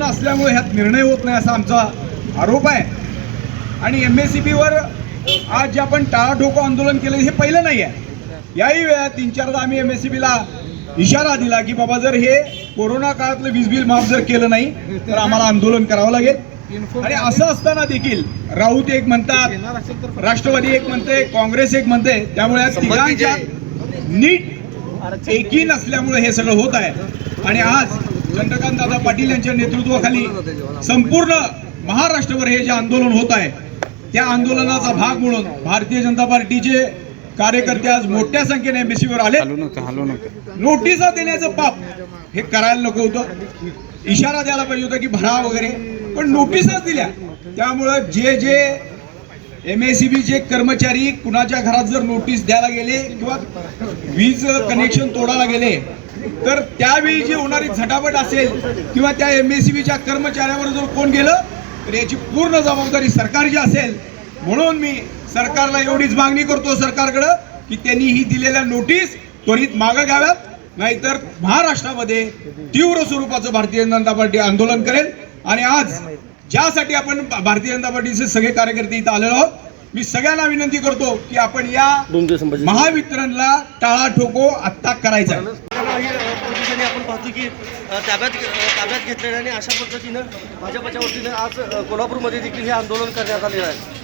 नसल्यामुळे ह्यात निर्णय होत नाही असा आमचा आरोप आहे. आणि एम एस सी बीवर आज जे आपण टाळाठोको आंदोलन केलं हे पहिलं नाही आहे. याही वेळा तीन चारदा आम्ही एम एस सी बीला इशारा दिला की बाबा जर हे कोरोना काळातलं वीज बिल माफ जर केलं नाही तर आम्हाला आंदोलन करावं लागेल. आणि असं असताना देखील राऊत एक म्हणतात राष्ट्रवादी एक म्हणते काँग्रेस एक म्हणते त्यामुळे तिघांच्या नीट एकी नसल्यामुळे हे सगळं होत आहे. आणि आज चंद्रकांत दादा पाटील यांच्या नेतृत्वाखाली संपूर्ण महाराष्ट्रभर हे जे आंदोलन होत आहे त्या आंदोलनाचा भाग म्हणून भारतीय जनता पार्टीचे कार्यकर्ते आज मोठ्या संख्येने एमबीसीवर आले नोटिसा देण्याचं पाप हे करायला नको होतं. इशारा द्यायला पाहिजे होता की भरा वगैरे पण नोटिसच दिल्या. त्यामुळं जे जे एम एस चे कर्मचारी कुणाच्या घरात जर नोटीस द्यायला गेले किंवा वीज कनेक्शन तोडायला गेले तर त्यावेळी जी होणारी झटापट असेल किंवा त्या एम एस च्या कर्मचाऱ्यावर जर कोण गेलं तर याची पूर्ण जबाबदारी सरकारची असेल. म्हणून मी सरकारला एवढीच मागणी करतो सरकारकडं की त्यांनी ही दिलेल्या नोटीस त्वरित मागं घ्याव्यात. नाहीतर महाराष्ट्रामध्ये तीव्र स्वरूपाचं भारतीय जनता पार्टी आंदोलन करेल. आणि आज ज्यासाठी आपण भारतीय जनता पार्टीचे सगळे कार्यकर्ते इथं आलेलो आहोत मी सगळ्यांना विनंती करतो की आपण या महावितरणला टाळा ठोको आत्ता करायचा आहे. पोझिशन आपण पाहतो की ताब्यात ताब्यात घेतलेल्या आणि अशा पद्धतीनं भाजपच्या वतीनं आज कोल्हापूरमध्ये देखील हे आंदोलन करण्यात आलेलं आहे.